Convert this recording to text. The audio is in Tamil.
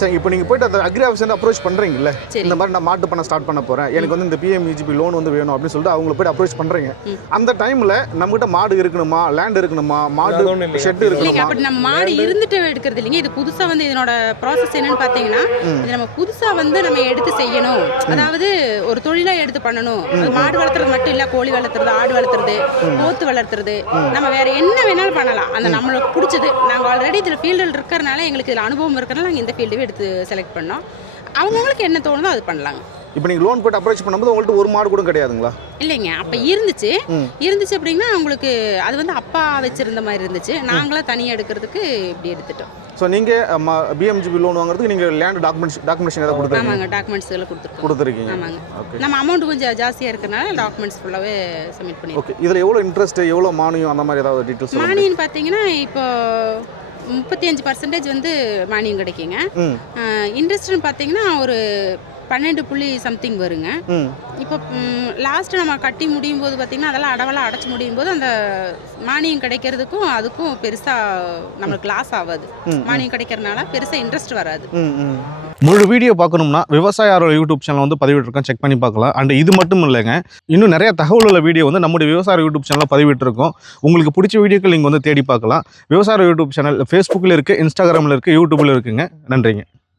சரி, இப்போ நீங்கள் போய்ட்டு அந்த அக்ரி ஆஃபீஸர் அப்ரோச் பண்ணுறீங்கல்ல, இந்த மாதிரி நான் மாட்டு பண்ண ஸ்டார்ட் பண்ண போகிறேன், எனக்கு வந்து இந்த பிஎம்இஜிபி லோன் வந்து வேணும் அப்படின்னு சொல்லிட்டு அவங்கள போய்ட்டு அப்ரோச் பண்ணுறீங்க. அந்த டைமில் நம்மகிட்ட மாடு இருக்கணுமா, லேண்ட் இருக்கணுமா, மாடு ஷெட் இருக்கணுமா? அப்படி நம்ம மாடு இருந்துட்டு எடுக்கிறது இல்லைங்க. இது புதுசாக வந்து இதனோட ப்ராசஸ் என்னன்னு பார்த்தீங்கன்னா, இது நம்ம புதுசாக வந்து நம்ம எடுத்து செய்யணும். அதாவது ஒரு தொழிலாக எடுத்து பண்ணணும். மாடு வளர்த்துறது மட்டும் இல்லை, கோழி வளர்த்துறது, ஆடு வளர்த்துறது, போத்து வளர்த்துறது, நம்ம வேற என்ன வேணாலும் பண்ணலாம். அந்த நம்மளுக்கு பிடிச்சது. நாங்கள் ஆல்ரெடி இதில் ஃபீல்டில் இருக்கிறனால எங்களுக்கு இதில் அனுபவம் இருக்கிறனால நாங்கள் இந்த ஃபீல்டவே எடுத்து செலக்ட் பண்ணோம். அவங்களுக்கு என்ன தோணுதோ அது பண்ணலாங்க. இப்போ நீங்கள் லோன் போட்டு அப்ரோச் பண்ணும்போது உங்கள்கிட்ட ஒரு மாடு கூட கிடையாதுங்களா? இல்லைங்க, அப்போ இருந்துச்சு அப்படின்னா அவங்களுக்கு அது வந்து அப்பா வச்சிருந்த மாதிரி இருந்துச்சு. நாங்களாம் தனியாக எடுக்கிறதுக்கு இப்படி எடுத்துட்டோம். ஸோ நீங்கள் பிஎம்ஜிபி லோன் வாங்குறதுக்கு நீங்கள் லேண்ட் டாக்குமெண்ட்ஸ் ஏதாவது கொடுத்துருக்கீங்க? ஆமாங்க, டாக்குமெண்ட்ஸ் எல்லாம் கொடுத்துருக்கீங்க. ஆமாங்க, நம்ம அமௌண்ட் கொஞ்சம் ஜாஸ்தியாக இருக்கிறனால டாக்குமெண்ட்ஸ் ஃபுல்லாகவே சப்மிட் பண்ணிடுவோம். ஓகே, இதில் எவ்வளோ இன்ட்ரெஸ்ட், எவ்வளோ மானியம், அந்த மாதிரி ஏதாவது டீட்டெயில்ஸ்? மானியம் பார்த்தீங்கன்னா இப்போ 35% வந்து மானியம் கிடைக்குங்க. இன்ட்ரெஸ்ட்னு பார்த்தீங்கன்னா ஒரு 12 சம்திங் வருங்க. இப்போ லாஸ்ட்டு நம்ம கட்டி முடியும் போது பார்த்தீங்கன்னா அதெல்லாம் அடவெல்லாம் அடைச்சி முடியும் போது அந்த மானியம் கிடைக்கிறதுக்கும் அதுக்கும் பெருசாக நம்மளுக்கு லாஸ் ஆகாது. மானியம் கிடைக்கிறதுனால பெருசாக இன்ட்ரெஸ்ட் வராது. முழு வீடியோ பார்க்கணும்னா விவசாயியோட யூடியூப் சேனல் வந்து பதிவிட்டிருக்கோம், செக் பண்ணி பார்க்கலாம். அண்ட் இது மட்டும் இல்லைங்க, இன்னும் நிறைய தகவல் உள்ள வீடியோ வந்து நம்முடைய விவசாய யூடியூப் சேனலில் பதிவிட்டிருக்கோம். உங்களுக்கு பிடிச்ச வீடியோக்கள் நீங்கள் வந்து தேடி பார்க்கலாம். விவசாய யூடியூப் சேனல் ஃபேஸ்புக்கில் இருக்குது, இன்ஸ்டாகிராமில் இருக்குது, யூடியூப்பில் இருக்குங்க. நன்றிங்க.